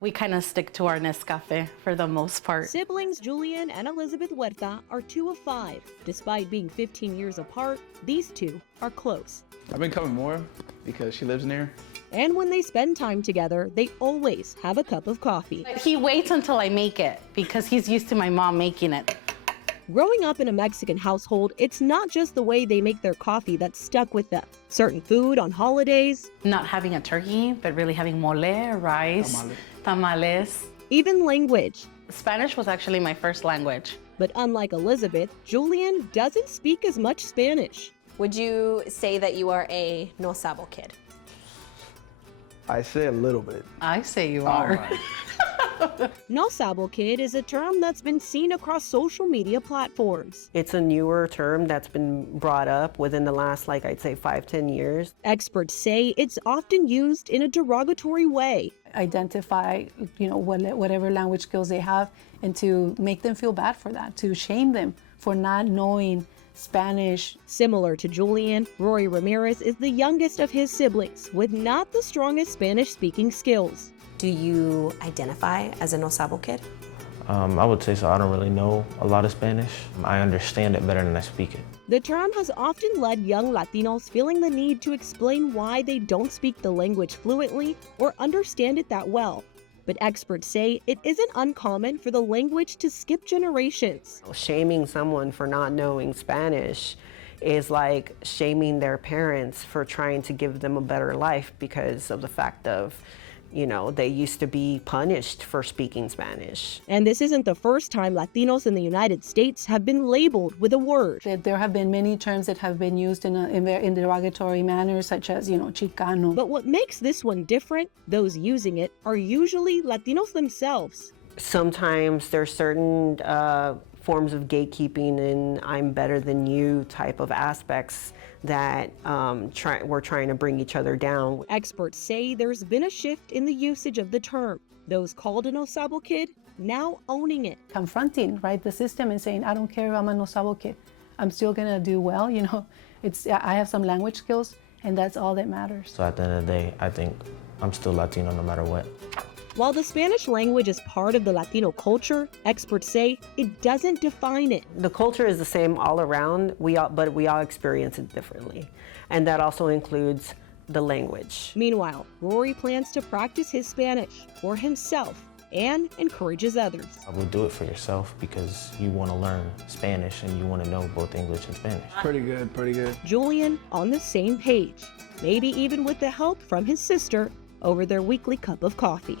We kind of stick to our Nescafe for the most part. Siblings Julian and Elizabeth Huerta are 2 of 5. Despite being 15 years apart, these two are close. I've been coming more because she lives near. And when they spend time together, they always have a cup of coffee. He waits until I make it because he's used to my mom making it. Growing up in a Mexican household, it's not just the way they make their coffee that's stuck with them. Certain food on holidays. Not having a turkey, but really having mole, rice, tamales. Even language. Spanish was actually my first language. But unlike Elizabeth, Julian doesn't speak as much Spanish. Would you say that you are a no Sabo kid? I say a little bit. I say you are. Right. No Sabo kid is a term that's been seen across social media platforms. It's a newer term that's been brought up within the last, I'd say 5-10 years. Experts say it's often used in a derogatory way. Identify, whatever language skills they have, and to make them feel bad for that, to shame them for not knowing Spanish. Similar to Julian, Rory Ramirez is the youngest of his siblings with not the strongest Spanish-speaking skills. Do you identify as a no Sabo kid? I would say so. I don't really know a lot of Spanish. I understand it better than I speak it. The term has often led young Latinos feeling the need to explain why they don't speak the language fluently or understand it that well. But experts say it isn't uncommon for the language to skip generations. Shaming someone for not knowing Spanish is like shaming their parents for trying to give them a better life because of the fact of, they used to be punished for speaking Spanish. And this isn't the first time Latinos in the United States have been labeled with a word. There have been many terms that have been used in derogatory manners, such as, Chicano. But what makes this one different, those using it are usually Latinos themselves. Sometimes there's certain forms of gatekeeping and I'm better than you type of aspects that we're trying to bring each other down. Experts say there's been a shift in the usage of the term. Those called a no Sabo kid now owning it. Confronting, the system and saying, I don't care if I'm a no Sabo kid. I'm still gonna do well, I have some language skills and that's all that matters. So at the end of the day, I think I'm still Latino no matter what. While the Spanish language is part of the Latino culture, experts say it doesn't define it. The culture is the same all around, but we all experience it differently. And that also includes the language. Meanwhile, Rory plans to practice his Spanish for himself and encourages others. I would do it for yourself because you want to learn Spanish and you want to know both English and Spanish. Pretty good, pretty good. Julian on the same page, maybe even with the help from his sister over their weekly cup of coffee.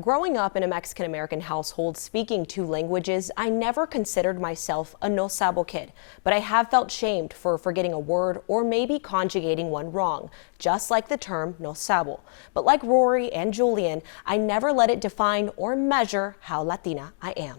Growing up in a Mexican-American household speaking 2 languages, I never considered myself a no Sabo kid, but I have felt shamed for forgetting a word or maybe conjugating one wrong, just like the term no Sabo. But like Rory and Julian, I never let it define or measure how Latina I am.